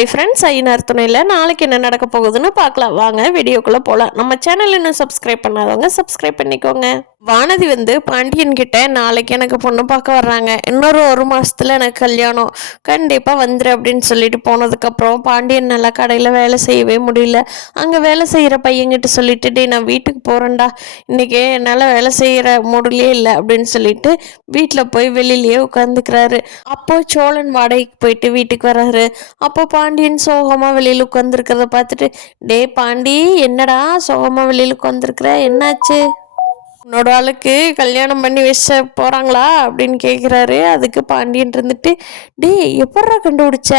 Hi friends, ஐநர் துணையில் நாளைக்கு என்ன நடக்க போகுதுன்னு பார்க்கலாம். வாங்க வீடியோக்குள்ளே போகலாம். நம்ம சேனல் இன்னும் சப்ஸ்கிரைப் பண்ணாதவங்க சப்ஸ்கிரைப் பண்ணிக்கோங்க. வானதி பாண்டியன் கிட்ட நாளைக்கு எனக்கு பொண்ணு பார்க்க வர்றாங்க, இன்னொரு 1 மாதத்துல எனக்கு கல்யாணம், கண்டிப்பாக வந்துரு அப்படின்னு சொல்லிட்டு போனதுக்கப்புறம் பாண்டியன் நல்லா கடையில் வேலை செய்யவே முடியல. அங்கே வேலை செய்கிற பையன்கிட்ட சொல்லிட்டு, டே நான் வீட்டுக்கு போகிறேன்டா, இன்றைக்கி என்னால் வேலை செய்கிற மூடலே இல்லை அப்படின்னு சொல்லிட்டு வீட்டில் போய் வெளியிலேயே உட்காந்துக்கிறாரு. அப்போது சோழன் வாடகைக்கு போயிட்டு வீட்டுக்கு வர்றாரு. அப்போ பாண்டியன் சோகமாக வெளியில் உட்காந்துருக்கிறத பார்த்துட்டு, டே பாண்டி, என்னடா சோகமாக வெளியில் உட்காந்துருக்குற, என்னாச்சு? உன்னோட ஆளுக்கு கல்யாணம் பண்ணி வச்ச போகிறாங்களா அப்படின்னு கேட்குறாரு. அதுக்கு பாண்டியன் டே எப்பட்றா கண்டுபிடிச்ச,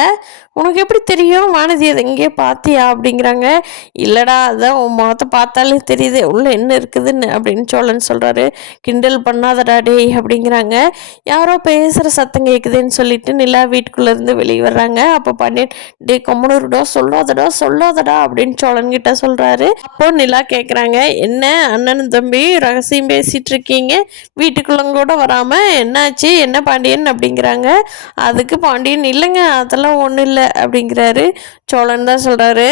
உனக்கு எப்படி தெரியும், வானதி அதை எங்கேயே பார்த்தியா அப்படிங்கிறாங்க. இல்லைடா, அதான் உன் முகத்தை பார்த்தாலே தெரியுது உள்ளே என்ன இருக்குதுன்னு அப்படின்னு சோழன் சொல்கிறாரு. கிண்டல் பண்ணாதடா டே அப்படிங்கிறாங்க. யாரோ பேசுகிற சத்தம் கேட்குதுன்னு சொல்லிட்டு நிலா வீட்டுக்குள்ளேருந்து வெளியே வர்றாங்க. அப்போ பாண்டியன், டே கம்முனுடா, சொல்லாதடா அப்படின்னு சோழன் கிட்ட சொல்கிறாரு. அப்போ நிலா கேட்குறாங்க, என்ன அண்ணன் தம்பி ரகசியம் பேசிகிட்டு இருக்கீங்க, வீட்டுக்குள்ளங்க கூட வராமல் என்னாச்சு, என்ன பாண்டியன் அப்படிங்கிறாங்க. அதுக்கு பாண்டியன், இல்லைங்க அதெல்லாம் ஒன்றும் இல்லை அப்படிங்கிறாரு. சோழன் தான் சொல்கிறாரு,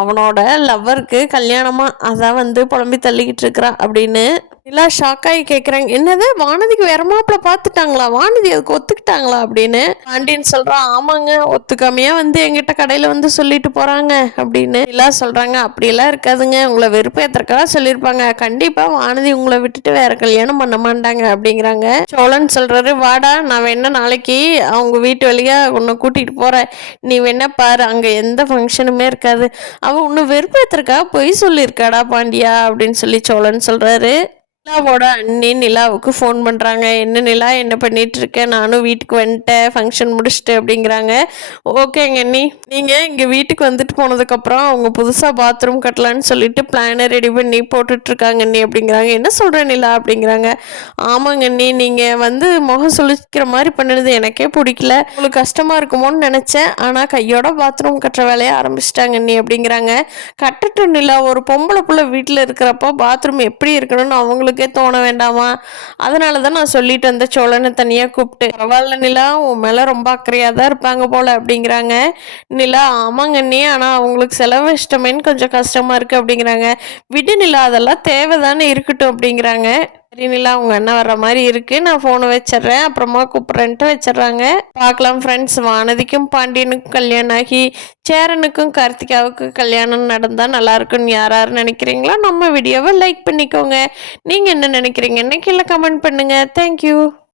அவனோட லவ்வருக்கு கல்யாணமா, அதான் புலம்பி தள்ளிக்கிட்டு இருக்கிறான் அப்படின்னு. நிலா ஷாக்காகி கேட்குறாங்க, என்னது வானதிக்கு வேற மாப்பிள்ள பார்த்துட்டாங்களா, வானதி அதுக்கு ஒத்துக்கிட்டாங்களா அப்படின்னு. பாண்டியன் சொல்கிறான், ஆமாங்க, ஒத்துக்காமையா எங்கிட்ட கடையில் சொல்லிட்டு போகிறாங்க அப்படின்னு. நிலா சொல்கிறாங்க, அப்படியெல்லாம் இருக்காதுங்க, உங்களை வெறுப்பேற்றுறக்காக சொல்லியிருப்பாங்க, கண்டிப்பாக வானதி உங்களை விட்டுட்டு வேற கல்யாணம் பண்ண மாட்டாங்க அப்படிங்கிறாங்க. சோழன் சொல்கிறாரு, வாடா நான் வேணா நாளைக்கு அவங்க வீட்டு வழியாக உன்னை கூட்டிகிட்டு போகிறேன், நீ வேணா பாரு, அங்கே எந்த ஃபங்க்ஷனுமே இருக்காது, அவள் உன்னை வெறுப்பேற்றுறக்காக பொய் சொல்லியிருக்காடா பாண்டியா அப்படின்னு சொல்லி சோழன் சொல்கிறாரு. நிலாவோட அண்ணி நிலாவுக்கு ஃபோன் பண்ணுறாங்க, என்ன நிலா என்ன பண்ணிட்டு இருக்கேன், நானும் வீட்டுக்கு வந்துட்டேன் ஃபங்க்ஷன் முடிச்சுட்டு அப்படிங்கிறாங்க. ஓகேங்க அண்ணி, நீங்கள் இங்கே வீட்டுக்கு வந்துட்டு போனதுக்கப்புறம் அவங்க புதுசாக பாத்ரூம் கட்டலான்னு சொல்லிட்டு பிளானை ரெடி பண்ணி போட்டுட்ருக்காங்க அண்ணி அப்படிங்கிறாங்க. என்ன சொல்கிறேன் நிலா அப்படிங்கிறாங்க. ஆமாங்க அண்ணி, நீங்கள் முகம் சுழிக்கிற மாதிரி பண்ணினது எனக்கே பிடிக்கல, உங்களுக்கு கஷ்டமாக இருக்குமோன்னு நினச்சேன், ஆனால் கையோட பாத்ரூம் கட்டுற வேலையை ஆரம்பிச்சிட்டாங்க அண்ணி அப்படிங்கிறாங்க. கட்டட்டும் நிலா, ஒரு பொம்பளை புள்ள வீட்டில் இருக்கிறப்போ பாத்ரூம் எப்படி இருக்கணும்னு அவங்களுக்கு தோண வேண்டாமா, அதனால தான் நான் சொல்லிட்டு வந்த சோழனை தனியாக கூப்பிட்டு. பரவாயில்ல நிலா, உன் மேலே ரொம்ப அக்கறையாக தான் இருப்பாங்க போல அப்படிங்கிறாங்க. நிலா, ஆமாங்க அண்ணி, ஆனால் அவங்களுக்கு செலவு இஷ்டமேன்னு கொஞ்சம் கஷ்டமாக இருக்குது அப்படிங்கிறாங்க. விடு நிலா, அதெல்லாம் தேவைதானே, இருக்கட்டும் அப்படிங்கிறாங்க. சரி நிலா, உங்கள் அண்ணன் வர்ற மாதிரி இருக்குது, நான் ஃபோனை வச்சிட்றேன், அப்புறமா கூப்பிட்றேன்ட்டு வச்சிட்றாங்க. பார்க்கலாம் ஃப்ரெண்ட்ஸ், வானதிக்கும் பாண்டியனுக்கும் கல்யாணம் ஆகி சேரனுக்கும் கார்த்திகாவுக்கும் கல்யாணம் நடந்தால் நல்லாயிருக்குன்னு யார் யார் நினைக்கிறீங்களோ நம்ம வீடியோவை லைக் பண்ணிக்கோங்க. நீங்கள் என்ன நினைக்கிறீங்கன்னு கீழே கமெண்ட் பண்ணுங்கள். தேங்க்யூ.